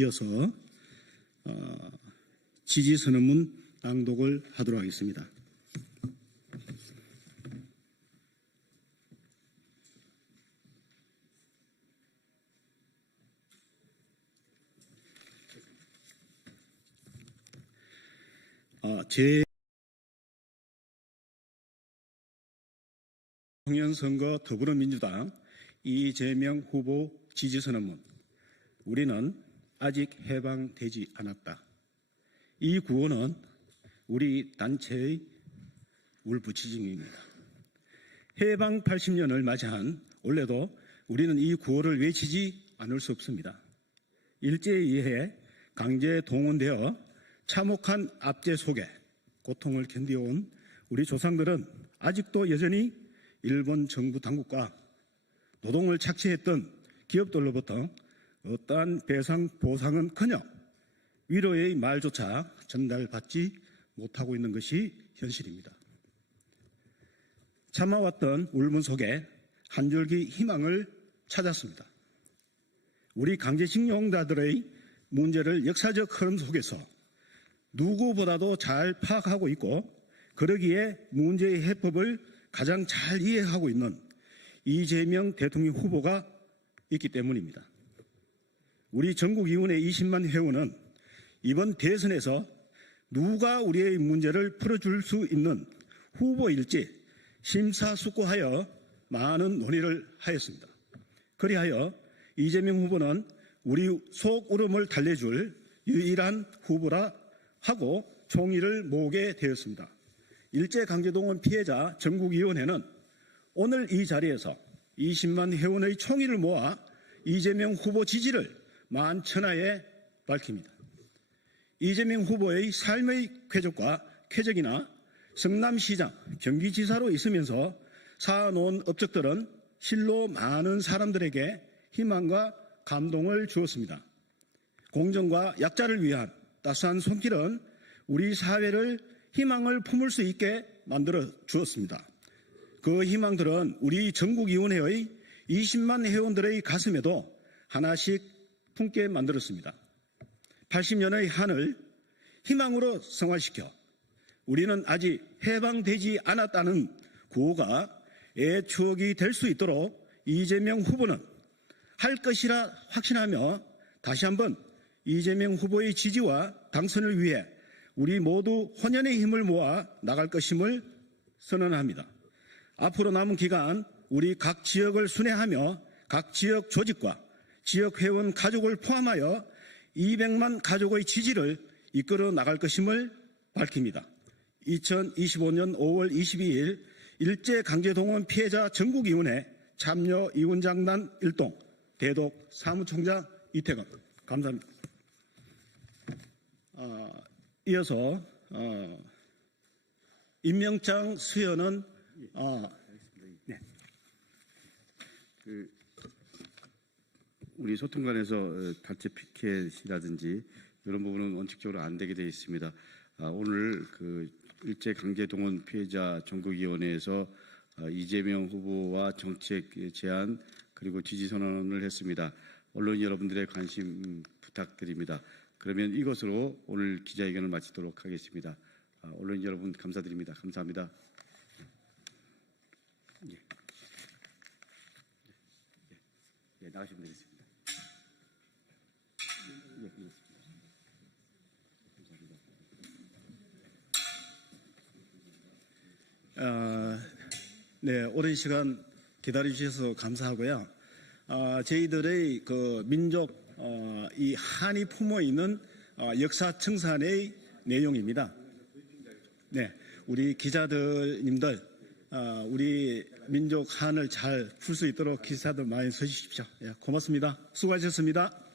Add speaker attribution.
Speaker 1: 이어서 어, 지지 선언문 낭독을 하도록 하겠습니다. 어, 제 청년선거 더불어민주당 이재명 후보 지지선언문 우리는 아직 해방되지 않았다. 이 구호는 우리 단체의 울부짖음입니다. 해방 80년을 맞이한 올해도 우리는 이 구호를 외치지 않을 수 없습니다. 일제에 의해 강제 동원되어 참혹한 압제 속에 고통을 견디어온 우리 조상들은 아직도 여전히 일본 정부 당국과 노동을 착취했던 기업들로부터 어떠한 배상 보상은 커녕 위로의 말조차 전달받지 못하고 있는 것이 현실입니다. 참아왔던 울분 속에 한 줄기 희망을 찾았습니다. 우리 강제징용자들의 문제를 역사적 흐름 속에서 누구보다도 잘 파악하고 있고 그러기에 문제의 해법을 가장 잘 이해하고 있는 이재명 대통령 후보가 있기 때문입니다. 우리 전국위원회 20만 회원은 이번 대선에서 누가 우리의 문제를 풀어줄 수 있는 후보일지 심사숙고하여 많은 논의를 하였습니다. 그리하여 이재명 후보는 우리 속 울음을 달래줄 유일한 후보라 하고 총의를 모으게 되었습니다. 일제강제동원 피해자 전국위원회는 오늘 이 자리에서 20만 회원의 총의를 모아 이재명 후보 지지를 만천하에 밝힙니다. 이재명 후보의 삶의 쾌적과 쾌적이나 성남시장, 경기지사로 있으면서 사놓은 업적들은 실로 많은 사람들에게 희망과 감동을 주었습니다. 공정과 약자를 위한 따스한 손길은 우리 사회를 희망을 품을 수 있게 만들어 주었습니다. 그 희망들은 우리 전국위원회의 20만 회원들의 가슴에도 하나씩 품게 만들었습니다. 80년의 한을 희망으로 성화시켜 우리는 아직 해방되지 않았다는 구호가 애 추억이 될 수 있도록 이재명 후보는 할 것이라 확신하며 다시 한번 이재명 후보의 지지와 당선을 위해 우리 모두 헌연의 힘을 모아 나갈 것임을 선언합니다. 앞으로 남은 기간 우리 각 지역을 순회하며 각 지역 조직과 지역 회원 가족을 포함하여 200만 가족의 지지를 이끌어 나갈 것임을 밝힙니다. 2025년 5월 22일 일제강제동원 피해자 전국위원회 참여 위원장단 일동 대독 사무총장 이태건 감사합니다. 어, 이어서 어, 임명장 수여는 어,
Speaker 2: 우리 소통관에서 어, 단체 피켓이라든지 이런 부분은 원칙적으로 안 되게 되어 있습니다. 아, 오늘 그 일제 강제 동원 피해자 전국위원회에서 어, 이재명 후보와 정책 제안 그리고 지지 선언을 했습니다. 언론 여러분들의 관심 부탁드립니다. 그러면 이것으로 오늘 기자회견을 마치도록 하겠습니다. 아, 언론 여러분 감사드립니다. 감사합니다. 예. 예, 예, 나가시면 되겠습니다. 예, 그렇습니다.
Speaker 1: 어, 네, 오랜 시간 기다려주셔서 감사하고요. 어, 저희들의 그 민족, 어, 이 한이 품어 있는 어, 역사 청산의 내용입니다. 네, 우리 기자들님들, 어, 우리 민족 한을 잘 풀 수 있도록 기사들 많이 써주십시오. 예, 고맙습니다. 수고하셨습니다.